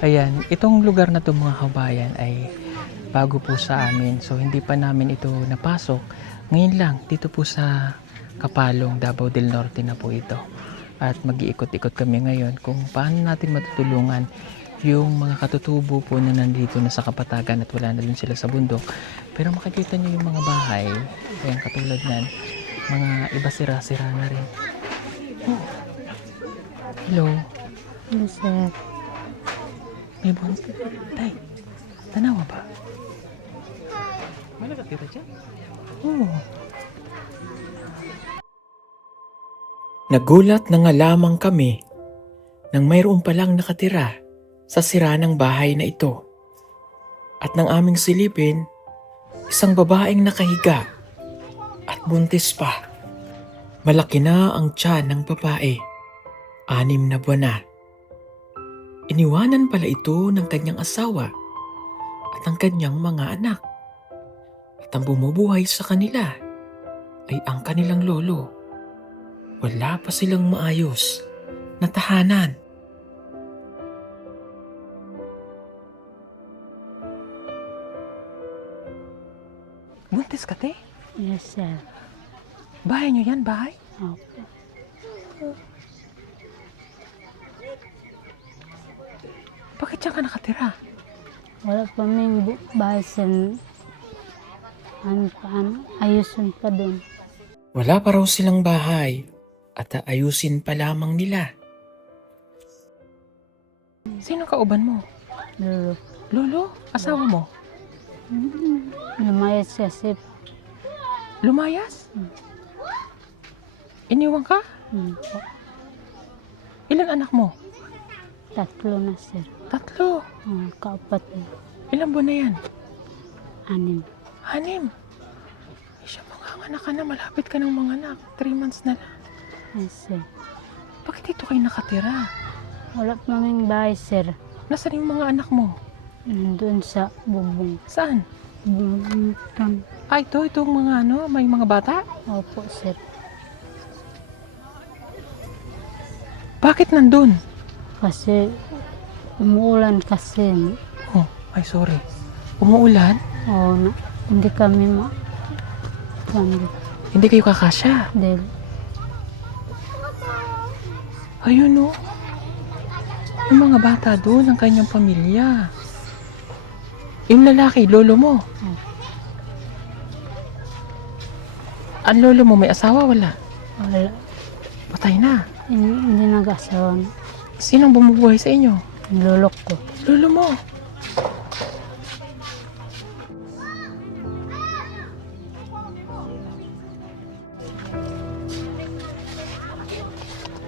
Ayan, itong lugar na 'to mga kabayan ay bago po sa amin. So hindi pa namin ito napasok. Ngayon lang dito po sa Kapalong, Davao del Norte na po ito. At mag-iikot-ikot kami ngayon kung paano natin matutulungan yung mga katutubo po na nandito na sa kapatagan at wala na din sila sa bundok. Pero makikita nyo yung mga bahay, ayan katulad nan, mga iba sira-sira na rin. Oh, hello, Ano, sir? may buwan. Tay, tanawa ba? May nakatira dyan? Oo. Nagulat na nga lamang kami nang mayroon palang nakatira sa sira ng bahay na ito. At nang aming silipin, isang babaeng nakahiga at buntis pa. Malaki na ang tiyan ng babae, 6 na buwan na. Iniwanan pala ito ng kanyang asawa at ang kanyang mga anak. At ang bumubuhay sa kanila ay ang kanilang lolo. Wala pa silang maayos na tahanan. Buntis ka, te? Yes, sir. Bahay nyo yan, bahay? Opo. Bakit dyan ka nakatira? Wala pa may bahay, sir. Ayusin pa dun. Wala pa raw silang bahay at aayusin pa lamang nila. Sino kauban mo? Lolo. Lolo? Asawa mo? Lumayas siya, sir. Lumayas? Iniwan ka? Po. Ilan anak mo? 3 na, sir. 3. Kaapat na. Ilang buwan na yan? 6. 6. Siya, manganganak ka na. Malapit ka ng mga anak. 3 months na lang. Yes, sir. Bakit dito kayo nakatira? Wala pa may bahay, sir. Nasaan yung mga anak mo? Nandun sa bubong. Saan? Bubong. Ah, itong mga ano, may mga bata? Opo, sir. Bakit nandun? Kasi umuulan kasi. Oh, ay sorry. Umuulan? Hindi kami Hindi kayo kakasya. dahil Ayun oh. Yung mga bata doon, ang kanyang pamilya. Yung lalaki, lolo mo. Ang lolo mo may asawa, wala? wala. Patay na. Hindi nag-asawa. Sinong bumubuhay sa inyo? Lulok ko. Lolo mo.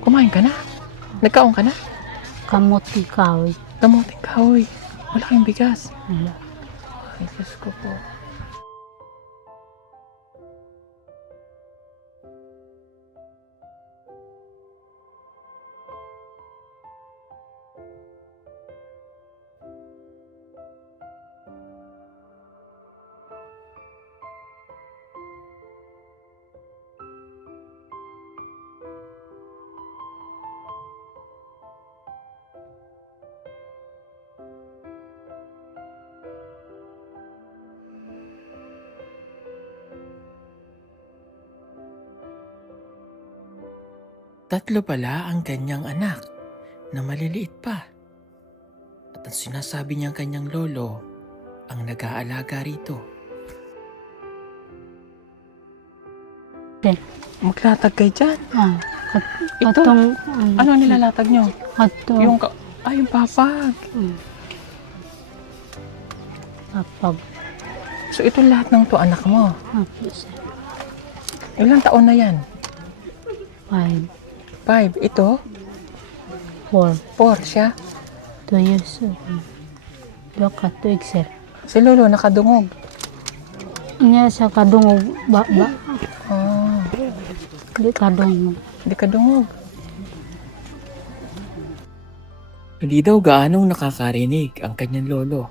Kumain ka na? Nagkaon ka na? Kamot ikaw. Kamuting kahoy. Wala kayong bigas. Wala. Ay, Diyos ko po. Tatlo pala ang kanyang anak na maliliit pa. At ang sinasabi niyang kanyang lolo ang nag-aalaga rito. Maglatag kayo dyan. Ito? Katong, Ano nilalatag nyo? Katong, Yung, yung papag. kapag, So ito lahat ng to anak mo. Opo, sir. Ilang taon na yan? 5, 5. Ito? 4, 4 siya. 2 years old. Dua ka tuig, sir. Si lolo nakadungog. Niya sa kadungog, Ah, di kadungog. hindi kadungog. Hindi daw gaanong nakakarinig ang kanyang lolo.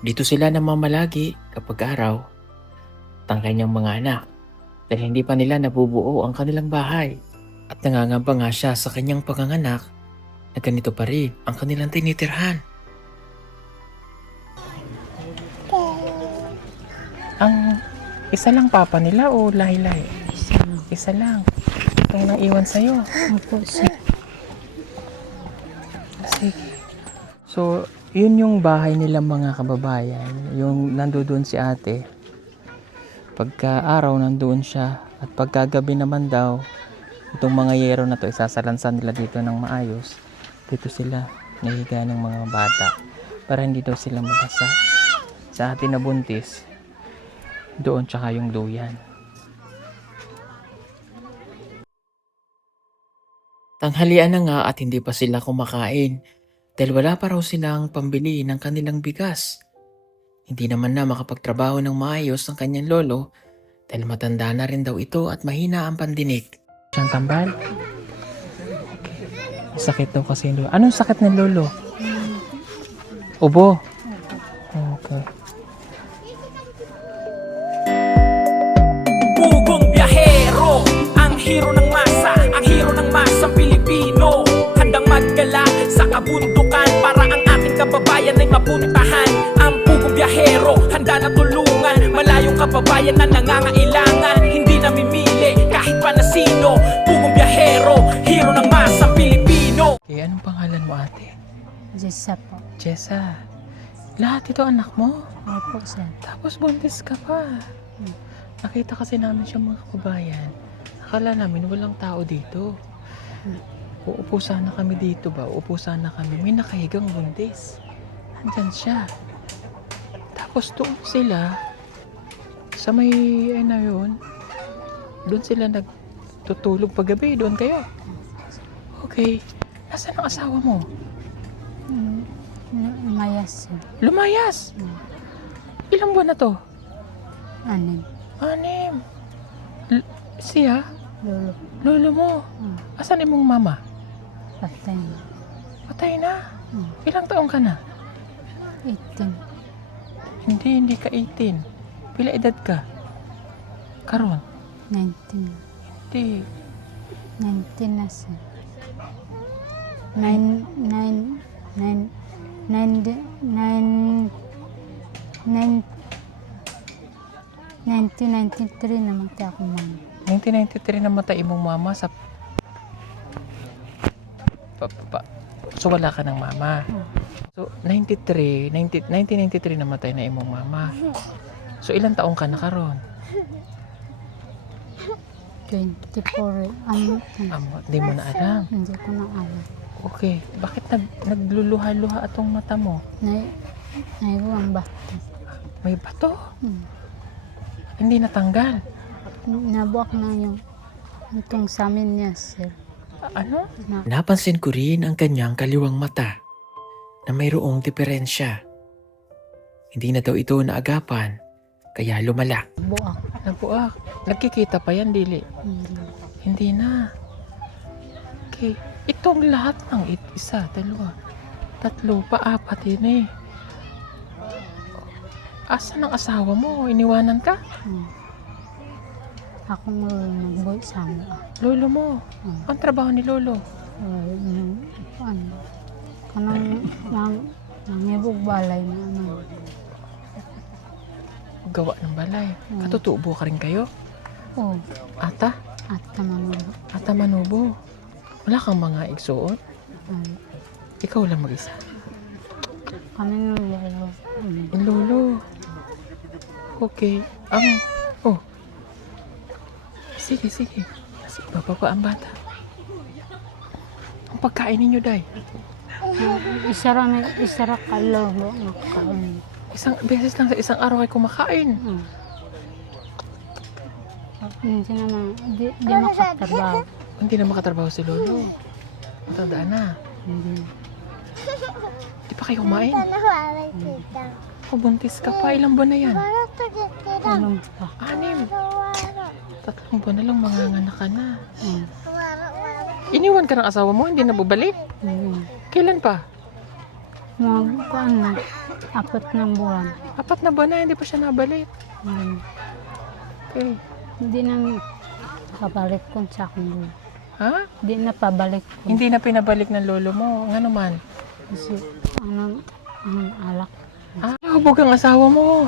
Dito sila namamalagi kapag araw at ang kanyang mga anak dahil hindi pa nila nabubuo ang kanilang bahay at nangangamba nga siya sa kanyang panganganak na ganito pa rin ang kanilang tinitirhan. Ang isa lang papa nila o lahi-lahi? Isa lang. Ito nang iwan sa'yo. Opo, sir. Sige. So, yun yung bahay nila mga kababayan. Yung nandoon si ate. Pagka araw nandoon siya. At pagka gabi naman daw, itong mga yero na to, isasalansan nila dito ng maayos. Dito sila nahiga ng mga bata. Para hindi daw sila mabasa. Sa ate na buntis, doon tsaka yung duyan. Tanghalian na nga at hindi pa sila kumakain dahil wala pa raw silang pambili ng kanilang bigas. Hindi naman na makapagtrabaho ng maayos ang kanyang lolo dahil matanda na rin daw ito at mahina ang pandinig. Siyang tambal? Okay. Sakit daw kasi yung lolo. Anong sakit ng lolo? Ubo? Okay. Pugong biyahero, ang hero ng masa, ang hero ng masang Pilipino. Handang maggala sa kabundukan para ang ating kababayan ay mapuntahan. Ang pugong biyahero, handa na tulungan malayong kababayan na nangangailangan. Hindi namimili kahit pa na sino. Pugong biyahero, hero ng masang Pilipino. Okay, anong pangalan mo ate? Jessa po. Jessa. Lahat ito anak mo? Opo, sir. Tapos buntis ka pa. Nakita kasi namin siya mga kababayan. Akala namin walang tao dito. Uupo sana kami dito ba? Uupo sana kami. May nakahigang buntis. Nandyan siya. Tapos doon sila, sa may, yun, doon sila nagtutulog paggabi. Doon kayo. Okay. Nasaan ang asawa mo? Mayas, sir. Lumayas! Ilang buwan na to? Anin. 6. Siya? Lolo. Lolo mo? Asan imong mama? Patay na. Patay na? Ilang taong ka na? 18. Hindi ka 18. Pila edad ka? Karon? 19. Hindi. 19 na, sir. 1993 namatay ako, mama. 1993 namatay imong mama sa... So wala ka ng mama. So 1993 namatay na imong mama. So ilang taong ka na karon? 24. Hindi mo na alam. Hindi ko na alam. Okay. Bakit nagluluha-luha atong mata mo? Naiwan ba? May bato? Hindi natanggal. Nabuak na yung itong sa amin niya, sir. Ano? Napansin ko rin ang kanyang kaliwang mata na mayroong diferensya. Hindi na daw ito naagapan kaya lumala. Buak. Nabuak. Nagkikita pa yan, dili? Hindi na. Okay. Itong lahat ng isa, dalawa, tatlo, pa-apat yun eh. Asan ang asawa mo? Iniwanan ka? Akong nagboy sa amin. Lolo mo? Ang trabaho ni Lolo? Kanang nangibog balay na ano. Gawa ng balay. Katutubo ka rin kayo? Oh, Ata? at kamanulo. Ata Manubo? Wala kang mga igsuon? Ikaw lang mag-isa? Kami nang lolo. Ang Lolo. Okay. Oh. Sige. Sige, bababa ang bata. Ang pagkain ninyo, Day. Isara ka lolo. Nakain. Isang beses lang sa isang araw ay kumakain. Hindi naman, di makatrabaho. Hindi na makatrabaho si Lolo. Matandaan na. Hindi. Di pa kayo kumain? Buntis ka pa. Ilang buwan na yan? Anong pa? 6. 3 buwan na lang manganganak ka na. Iniwan ka ng asawa mo? Hindi na bubalik? Kailan pa? Kuan na. 4 na buwan. 4 na buwan na, hindi pa siya nabalik. Okay. Hindi na kabalik ko sa akin. Ha? Di na pabalik ko. Hindi na pinabalik ng lolo mo. Ano man? Kasi anong alak. Ah, hubog ang asawa mo.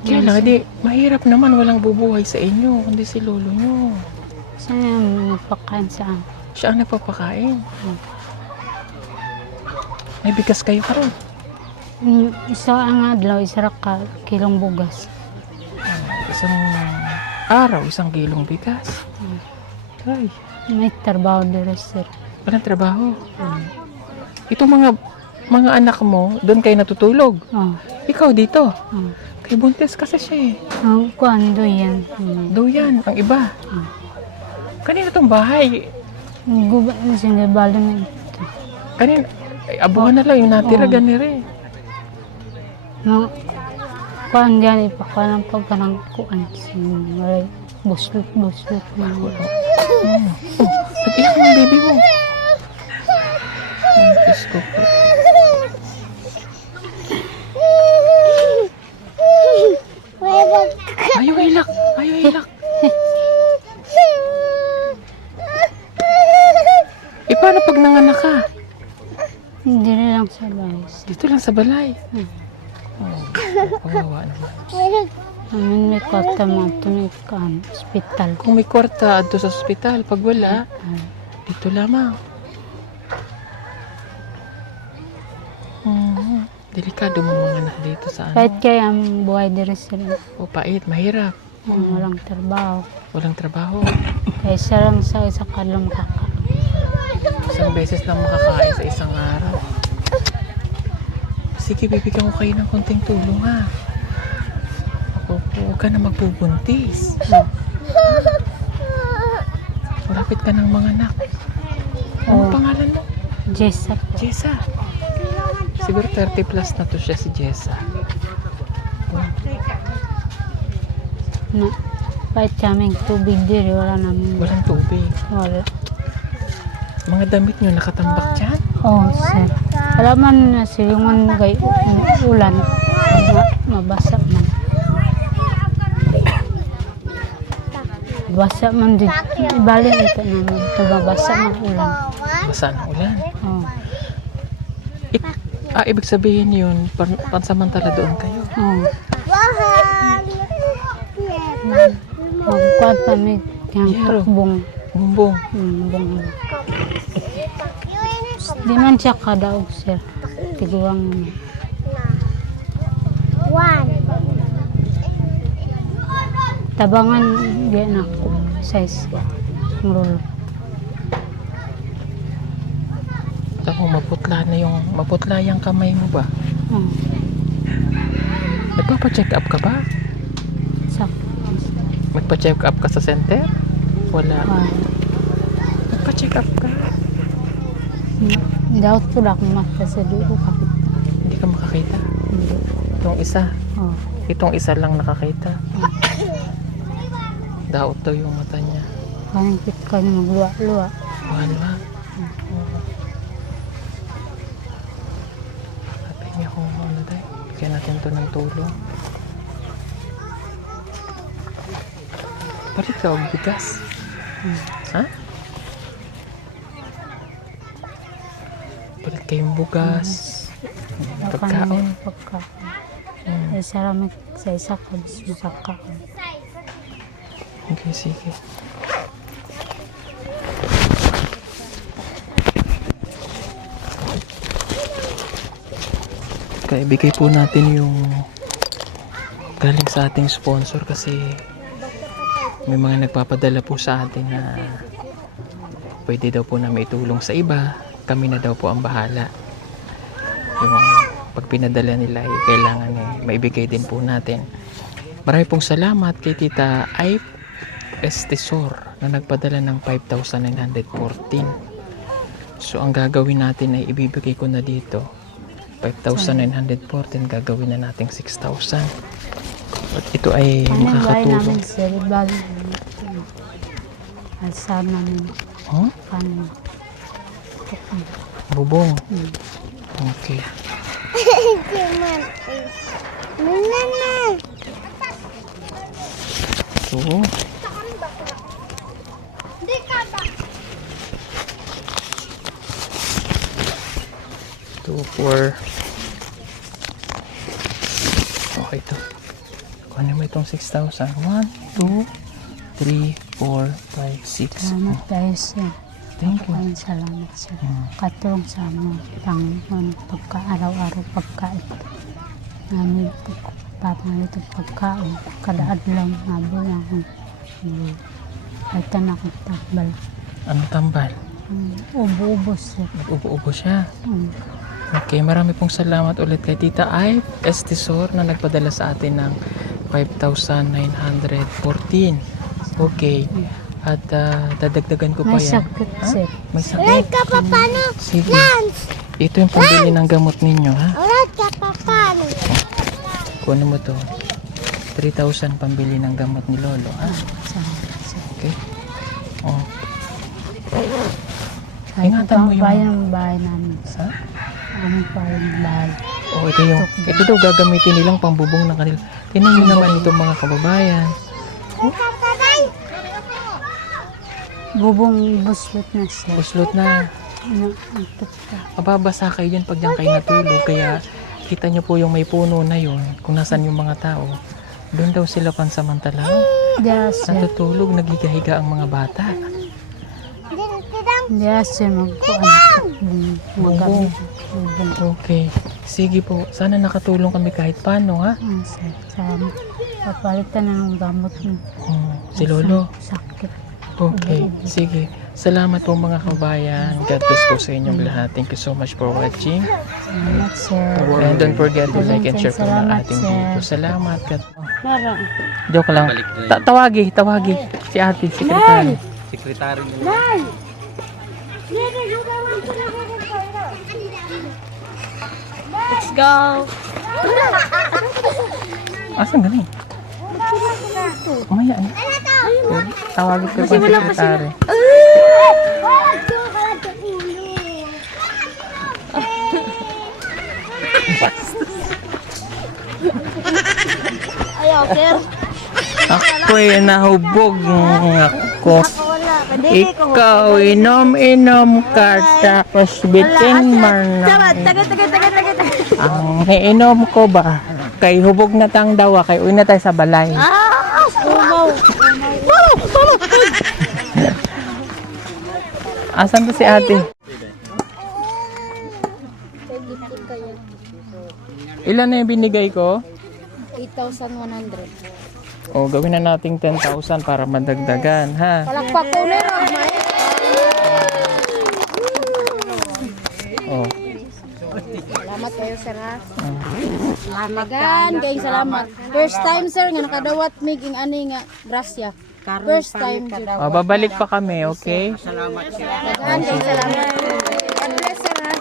Kaya lang, di, mahirap naman walang bubuhay sa inyo, kundi si lolo nyo. Saan yung nagpakain sa akin? Siya ang nagpapakain. May bigas kayo karon. Isa ang adlaw, isa ra ka kilong bugas. Isang araw, 1 kilong bigas. Ay, May trabaho dire sir. walang trabaho. Itong mga anak mo, doon kayo natutulog. Oh. Ikaw dito. Oh. Kay buntis kasi siya eh. Ang kuando yan. Doyan, ang iba. Kanina tong bahay. Guba na siya balo na ito. Kanina, ay, abuhan na lang yung natira Oo. ganire. Mga kuan yan ipakuha ng pagkanang kuan. May buslot na. Nag-iyak ng baby mo. Ay, Diyos ko po. Ayaw hilak. Ayaw hilak. Eh, paano pag nanganak ka? Hindi na lang sa bahay. Dito lang sa balay. Oh, kawawa naman. Amin may kwarta mga tunig kan hospital. Kung may kwarta adto sa ospital, pag wala, dito lamang. Delikado mo mga anak dito sa ano. Kahit kaya ang buhay dire sila. O pait, mahirap. Walang trabaho. Walang trabaho. Kaya isa lang sa isa kadlang makaka. Isang beses lang makakain sa isang araw. Sige, bibigyan ko kayo ng konting tulong ha. Huwag ka na magbubuntis. Malapit ka ng mga anak. Ano Oo. pangalan mo? Jessa. Jessa. Siguro 30 plus na to siya si Jessa. Na, kahit kaming tubig dire, wala namin. Walang tubig. Wala. Mga damit nyo nakatambak dyan. Oh, sir. Wala man na silingon gay ulan. Mabasa man. Basa man din. Ibalik ito naman. Ito mabasa man ulan. Basa ng ulan. Oh. Ibig sabihin yun, pansamantala doon kayo. Oh. Magkuhan pa may kang Yero. tukbong. Bumbong. Bong. Di man siya kadaog, sir. Tiguang naman. Tabangan yan ako. Size. Rulo. Ako, maputla yung kamay mo ba? Oh. Nagpapa-check up ka ba? Sak. Magpa-check up ka sa center? Wala. Magpa-check up ka. Doubt ko lang kasi dito kapit. Hindi ka makakita. Hindi. Itong isa. Oh. Itong isa lang nakakita. Daot daw yung mata niya. Paningkit ka niya magluwa-luwa. Wala. Sabi niya kung ano tayo. Bigyan natin to ng tulong. Bakit ka ang bigas? Ha? Bakit kayong bugas? Pagkaon. Pagkaon. Isa lang sa isa ka. Bisa pagkaon. Okay, sige. Kaya ibigay po natin yung galing sa ating sponsor kasi may mga nagpapadala po sa atin na pwede daw po na may tulong sa iba. Kami na daw po ang bahala. Yung pag pinadala nila ay kailangan maibigay din po natin. Marami pong salamat kay Tita Aip Estesor na nagpadala ng 5,914. So ang gagawin natin ay ibibigay ko na dito 5,914, gagawin na natin 6,000. At ito ay Ano yung bahay makakatulong. namin, sir? Bali. Alsar namin. Huh? Paano? Bubong. Okay. So, 2, 4. Okay to. Kunin mo itong 6,000. 1, 2, 3, 4, 5, 6. Salamat tayo sir. Thank you. Maraming salamat sir. Katulong sa mo pang pagka-araw-araw pagkain. Namin pagpapang ito pagkain. Kadaad lang habol ako. Ay tanak ang tambal. Anong tambal? Ubo-ubo sir. Nag-ubo-ubo siya. Mm. Okay, marami pong salamat ulit kay Tita Ay Estisor na nagpadala sa atin ng 5,914. Okay. At dadagdagan ko pa May yan. sakit Ha? sir. May sakit. Sige. Ito yung pambili ng gamot ninyo, ha? Kunin mo to. 3,000 pambili ng gamot ni Lolo, ha? Salamat sir. Okay. Oh. Kahit Ingatan mo yung- bayan ng bahay namin sir. Ha? Aming bayan ng bahay. Oh, ito daw gagamitin nilang pambubong ng kanila. Tingnan nyo naman itong mga kababayan. Bubong buslot na sir. Buslot na. Ano, ito pa. Mababasa kayo dyan pag dyan kayo natulog. Kaya kita nyo po yung may puno na yon. Kung nasan yung mga tao. Doon daw sila pansamantala. Diya sir. Natutulog, nagigahiga ang mga bata. Diya sir. Magkuhan. Bubong. Bubong. Okay. Sige po. Sana nakatulong kami kahit paano, ha? Sir. Sana. Papalitan na ng gamot mo. Si Lolo. Sakit. Okay. Sige. Salamat po mga kabayan. God bless po sa inyong lahat. Thank you so much for watching. Salamat sir. And don't forget to like and share po ng Salamat, ating sir. video. Salamat. God. Meron. Joke lang. Tawagi. Si ate, sekretary. Let's go. Asan galing? Umaya na. Tawagin ko pa ang sekretary. Ayaw sir. Ako'y nahubog ako. Ikaw, inom-inom ka tapos bitin man. Ang iinom ko ba? Kay hubog na tang dawa, kay uwi na tayo sa balay. Asan to si ate? Ilan na yung binigay ko? 8,100. O, gawin na nating 10,000 para madagdagan, ha? Palakpak ko meron. O, Salamat kayo sir ha. Salamat salamat. First time sir nga nakadawat mig ing ani nga grasya. First time jud. o, babalik pa kami, okay? Dagan kayong salamat. God bless sir ha.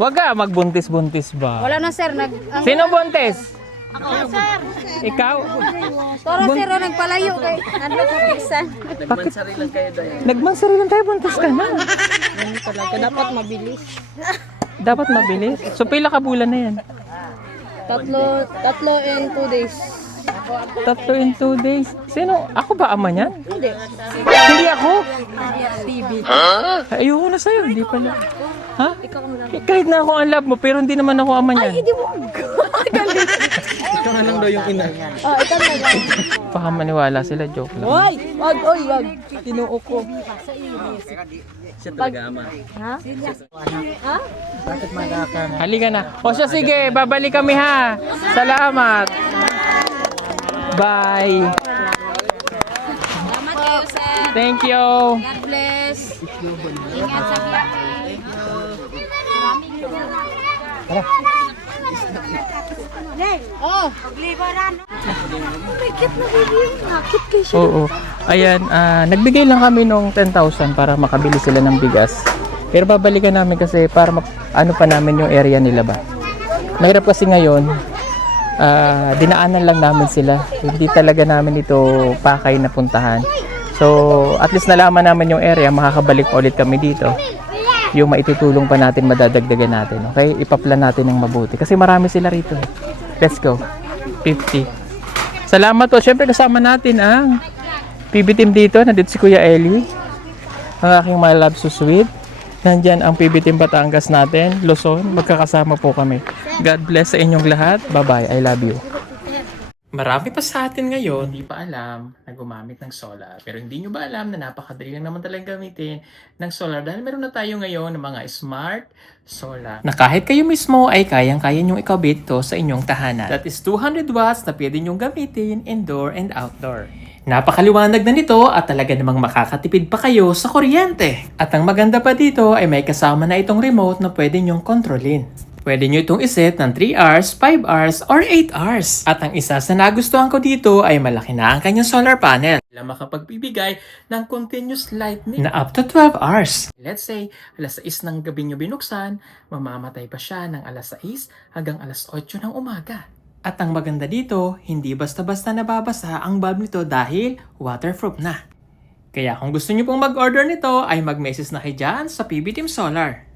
Wag ka magbuntis-buntis ba? Wala na sir nag ang Sino buntis? ako sir. Ikaw? Toro sir nagpalayo kay adlo ko pisan. Nagmansari lang tayo, buntis ka na. Talaga dapat mabilis. Dapat mabilis. So, pila ka bulan na yan? Tatlo in 2 days. 3 in 2 days. Sino? Ako ba ama niyan? Hindi. Hindi ako? Baby. Ayoko na sa'yo. Hindi pala. Ha? Eh, kahit na ako ang love mo, pero hindi naman ako ama niyan. Hindi mo. Ikaw na lang daw yung ina. Oh, ikaw na lang. Baka maniwala sila. Joke lang. Oy, wag. Tinuo ko. Siya talaga ama. Ha? Ha? Halika na. O siya, sige. Babalik kami ha. Salamat. Bye. Salamat kayo sir. Thank you. God bless. Ingat sa buhay. Oh, paglibaran. Nakit na baby. Nakit kayo siya. Oo. Ayan, nagbigay lang kami nung 10,000 para makabili sila ng bigas. Pero babalikan namin kasi para ano pa namin yung area nila ba. Mahirap kasi ngayon, dinaanan lang namin sila. Hindi talaga namin ito pakay na puntahan. So, at least nalaman namin yung area, makakabalik pa ulit kami dito. Yung maitutulong pa natin, madadagdagan natin. Okay? Ipaplan natin ng mabuti. Kasi marami sila rito. Let's go. 50. Salamat po. Siyempre kasama natin ang PB team dito. Nandito si Kuya Eli. Ang aking my love so sweet. Nandyan ang PB Team Batangas natin, Luzon, magkakasama po kami. God bless sa inyong lahat. Bye-bye. I love you. Marami pa sa atin ngayon hindi pa alam na gumamit ng solar. Pero hindi nyo ba alam na napakadali lang naman talagang gamitin ng solar dahil meron na tayo ngayon ng mga smart solar. Na kahit kayo mismo ay kayang-kaya nyong ikabit to sa inyong tahanan. That is 200 watts na pwede nyong gamitin indoor and outdoor. Napakaliwanag na nito at talaga namang makakatipid pa kayo sa kuryente. At ang maganda pa dito ay may kasama na itong remote na pwede nyong kontrolin. Pwede nyo itong iset ng 3 hours, 5 hours, or 8 hours. At ang isa sa nagustuhan ko dito ay malaki na ang kanyang solar panel. Na makapagbibigay ng continuous lightning na up to 12 hours. Let's say, alas 6 ng gabi nyo binuksan, mamamatay pa siya ng alas 6 hanggang alas 8 ng umaga. At ang maganda dito, hindi basta-basta nababasa ang bulb nito dahil waterproof na. Kaya kung gusto nyo pong mag-order nito, ay mag-message na kayo dyan sa PB Team Solar.